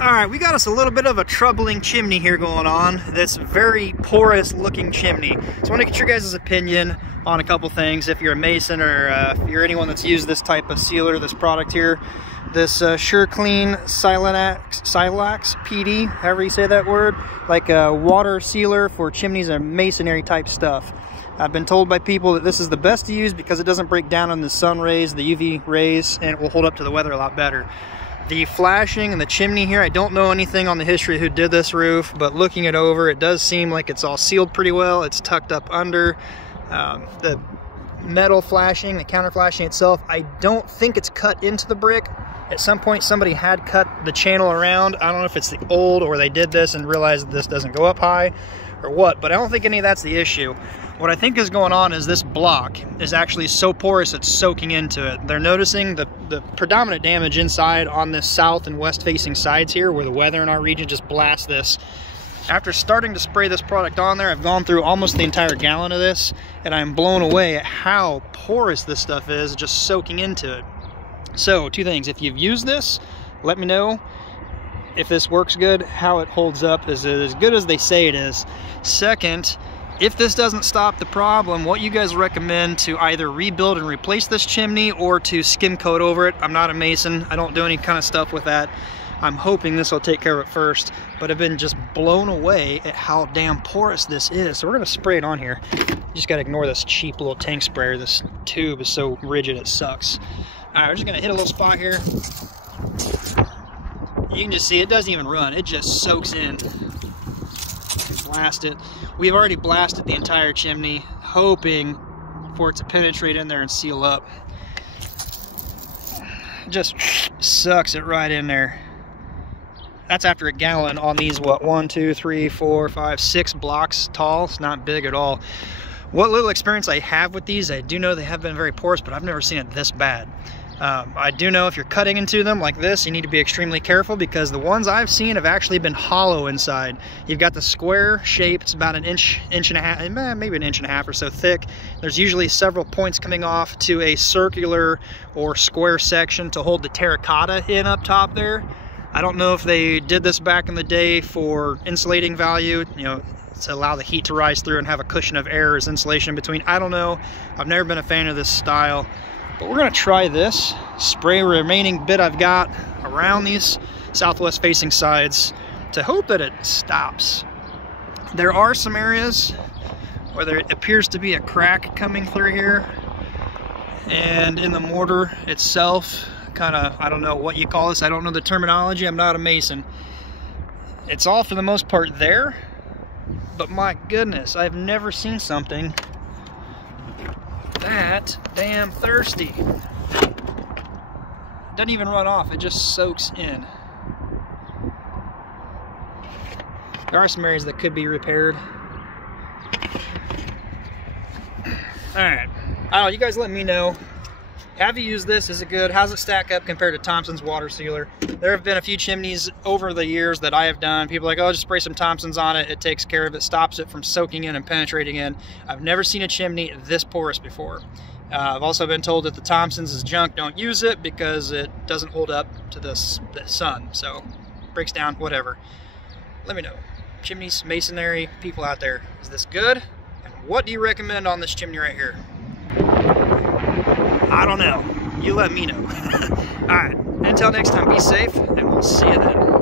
Alright, we got us a little bit of a troubling chimney here going on. This very porous looking chimney. So I want to get your guys' opinion on a couple things. If you're a mason or if you're anyone that's used this type of sealer, this product here. This Klean Siloxane PD, however you say that word. Like a water sealer for chimneys and masonry type stuff. I've been told by people that this is the best to use because it doesn't break down in the sun rays, the UV rays, and it will hold up to the weather a lot better. The flashing and the chimney here, I don't know anything on the history of who did this roof, but looking it over, it does seem like it's all sealed pretty well. It's tucked up under. The metal flashing, the counter flashing itself, I don't think it's cut into the brick. At some point somebody had cut the channel around. I don't know if it's the old or they did this and realized that this doesn't go up high or what, but I don't think any of that's the issue. What I think is going on is this block is actually so porous it's soaking into it. They're noticing the predominant damage inside on this south and west facing sides here where the weather in our region just blasts this. After starting to spray this product on there, I've gone through almost the entire gallon of this and I'm blown away at how porous this stuff is just soaking into it. So two things, if you've used this, let me know if this works good, how it holds up. Is it as good as they say it is? Second, if this doesn't stop the problem, what you guys recommend to either rebuild and replace this chimney or to skim coat over it? I'm not a mason, I don't do any kind of stuff with that. I'm hoping this will take care of it first, but I've been just blown away at how damn porous this is. So we're gonna spray it on here. You just gotta ignore this cheap little tank sprayer. This tube is so rigid it sucks. All right, we're just gonna hit a little spot here. You can just see it doesn't even run, it just soaks in. Blast it. We've already blasted the entire chimney, hoping for it to penetrate in there and seal up. It just sucks it right in there. That's after a gallon on these, what, 1, 2, 3, 4, 5, 6 blocks tall. It's not big at all. What little experience I have with these, I do know they have been very porous, but I've never seen it this bad. I do know if you're cutting into them like this, you need to be extremely careful because the ones I've seen have actually been hollow inside. You've got the square shape, it's about an inch and a half, maybe an inch and a half or so thick. There's usually several points coming off to a circular or square section to hold the terracotta in up top there. I don't know if they did this back in the day for insulating value, you know, to allow the heat to rise through and have a cushion of air as insulation in between. I don't know. I've never been a fan of this style. But we're gonna try this, spray the remaining bit I've got around these southwest facing sides to hope that it stops. There are some areas where there appears to be a crack coming through here, and in the mortar itself, kind of, I don't know what you call this, I don't know the terminology, I'm not a mason. It's all for the most part there, but my goodness, I've never seen something that damn thirsty. It doesn't even run off, it just soaks in. There are some areas that could be repaired. Alright, you guys let me know. Have you used this? Is it good? How's it stack up compared to Thompson's water sealer? There have been a few chimneys over the years that I have done. People are like, oh, just spray some Thompson's on it. It takes care of it, stops it from soaking in and penetrating in. I've never seen a chimney this porous before. I've also been told that the Thompson's is junk. Don't use it because it doesn't hold up to the sun. So it breaks down, whatever. Let me know. Chimneys, masonry, people out there. Is this good? And what do you recommend on this chimney right here? I don't know. You let me know. Alright, until next time, be safe, and we'll see you then.